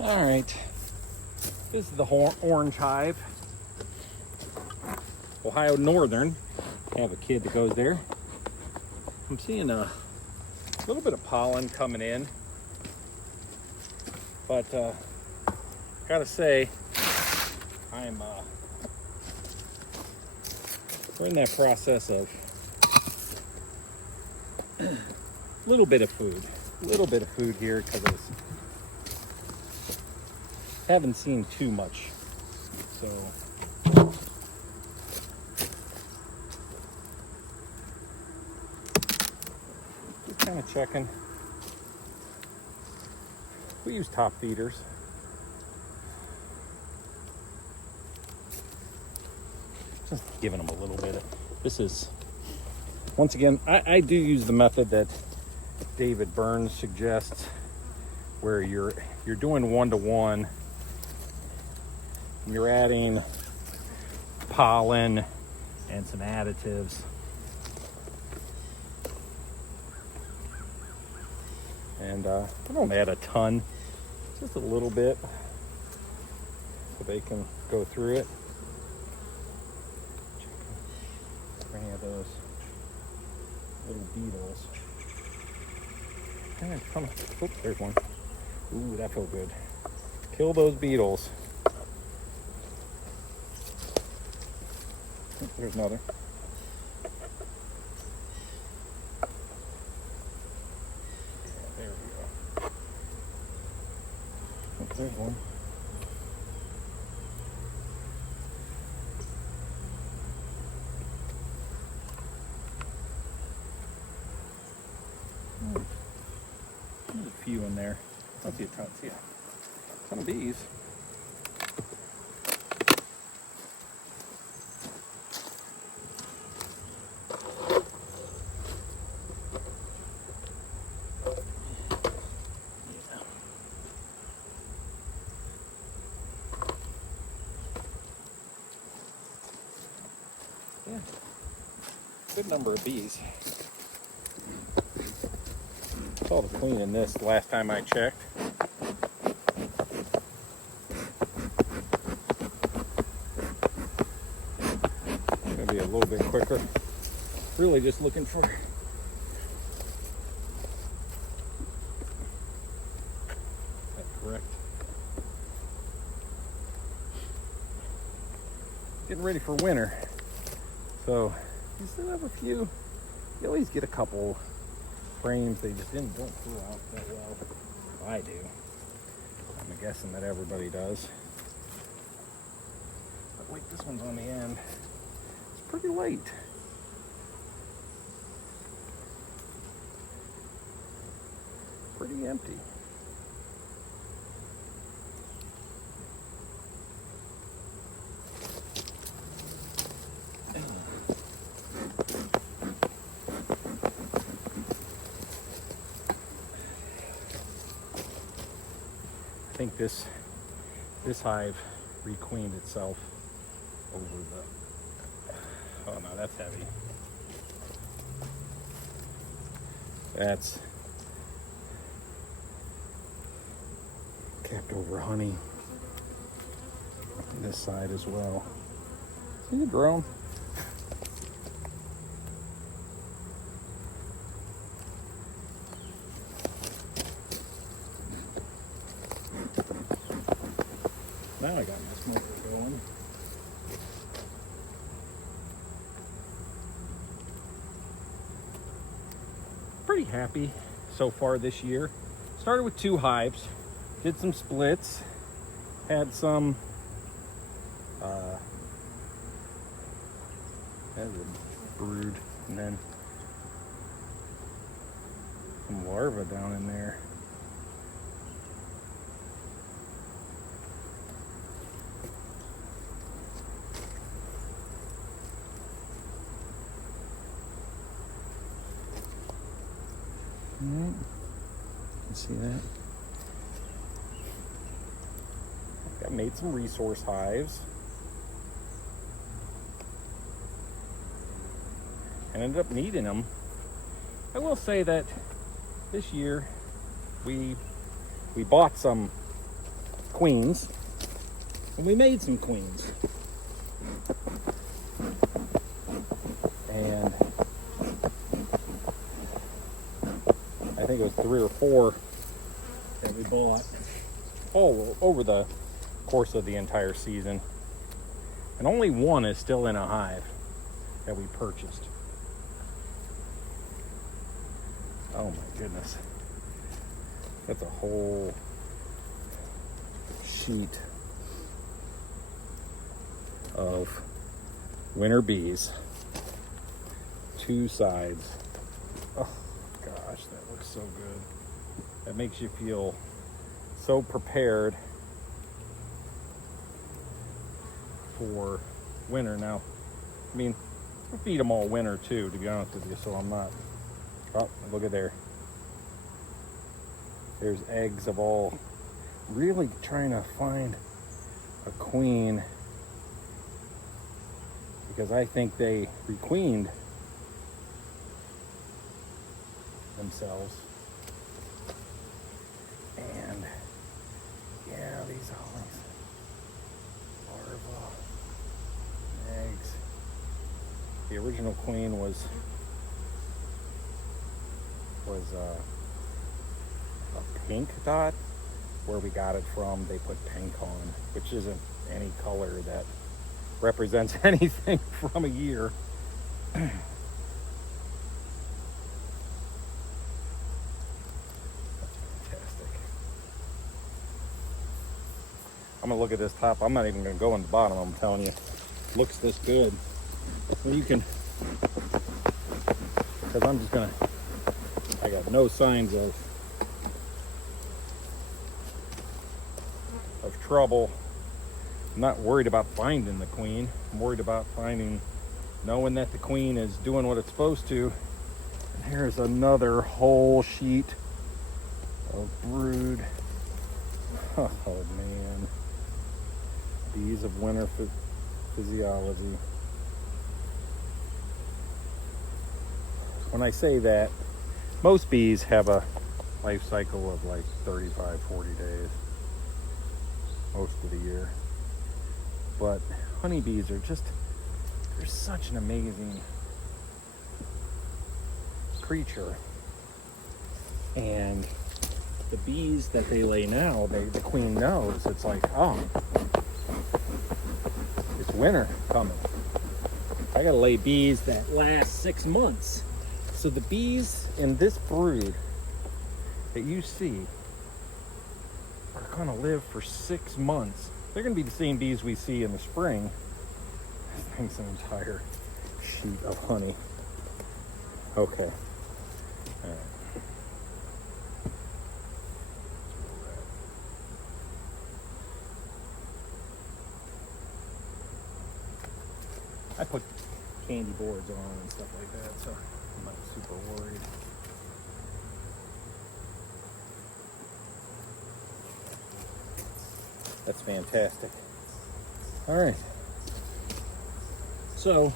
All right, this is the orange hive. Ohio Northern. I have a kid that goes there. I'm seeing a little bit of pollen coming in, but gotta say, we're in that process of a little bit of food here because I haven't seen too much. So just kind of checking. We use top feeders. Just giving them a little bit. This is, once again, I do use the method that David Burns suggests, where you're doing 1-to-1. You're adding pollen and some additives. And I don't add a ton, just a little bit, so they can go through it. For any of those little beetles. And come on. Oh, there's one. Ooh, that felt good. Kill those beetles. Oh, there's another. Yeah, there we go. Oh, there's one. There's a few in there. I don't see a ton. See a ton of bees. Yeah, good number of bees. I saw the queen in this last time I checked. Gonna be a little bit quicker. Really just looking for correct. Getting ready for winter. So you still have a few. You always get a couple frames. They just don't pull out that well. I do. I'm guessing that everybody does. But wait, this one's on the end. It's pretty late. Pretty empty. I think this hive requeened itself over the, oh no, that's heavy. That's kept over honey on this side as well. See the drone? Now I got my smoker going. Pretty happy so far this year. Started with 2 hives, did some splits, had some as a brood, and then some larvae down in there. You can see that. I made some resource hives. And ended up needing them. I will say that this year we bought some queens. And we made some queens. And I think it was 3 or 4 that we bought all over the course of the entire season. And only one is still in a hive that we purchased. Oh my goodness. That's a whole sheet of winter bees. 2 sides. Oh gosh, that looks so good. That makes you feel so prepared for winter. Now, I mean, we feed them all winter too, to be honest with you, so I'm not. Oh, look at there. There's eggs of all. Really trying to find a queen because I think they requeened themselves. And yeah, these always larvae eggs. The original queen was a pink dot. Where we got it from, they put pink on, which isn't any color that represents anything from a year. That's fantastic. I'm gonna look at this top. I'm not even gonna go in the bottom, I'm telling you. Looks this good. Well, you can, because I'm just gonna, I got no signs of trouble. I'm not worried about finding the queen. I'm worried about knowing that the queen is doing what it's supposed to. And here's another whole sheet of brood. Oh man. Bees of winter physiology. When I say that, most bees have a life cycle of like 35, 40 days. Most of the year. But honeybees are just, they're such an amazing creature. And the bees that they lay now, the queen knows. It's like, oh, it's winter coming. I gotta lay bees that last 6 months. So the bees in this brood that you see are gonna live for 6 months. They're gonna be the same bees we see in the spring. This thing's an entire sheet of honey. Okay. All right. I put candy boards on and stuff like that, so I'm not super worried. That's fantastic. All right. So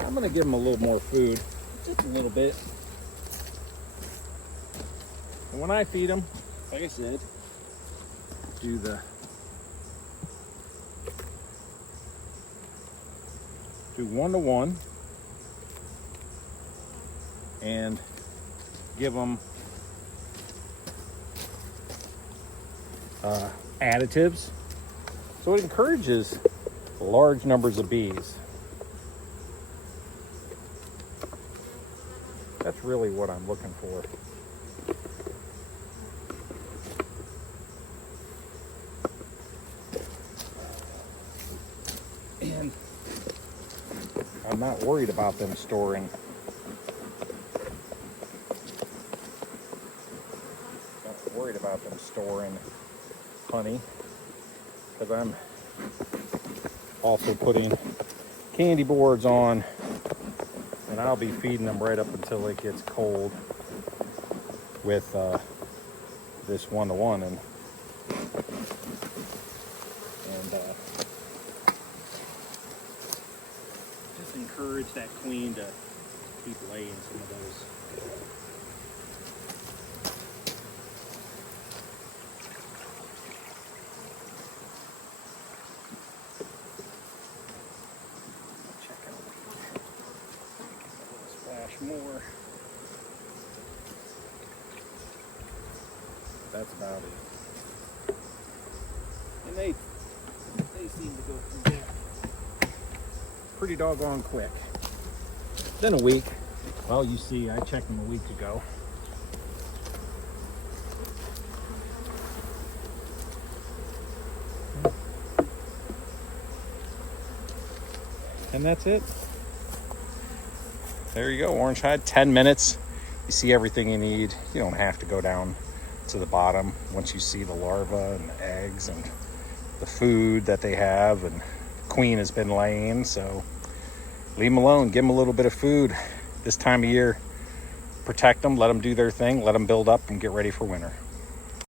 I'm gonna give them a little more food, just a little bit. And when I feed them, like I said, do 1-to-1 and give them additives, so it encourages large numbers of bees. That's really what I'm looking for. And I'm not worried about them storing. Not worried about them storing honey, because I'm also putting candy boards on, and I'll be feeding them right up until it gets cold with this 1-to-1, and just encourage that queen to keep laying some of those that's about it. And they seem to go through that pretty doggone quick. Then a week. Well, you see, I checked them a week ago. And that's it. There you go, orange hive. 10 minutes. You see everything you need. You don't have to go down to the bottom once you see the larvae and the eggs and the food that they have, and the queen has been laying. So leave them alone. Give them a little bit of food this time of year. Protect them. Let them do their thing. Let them build up and get ready for winter.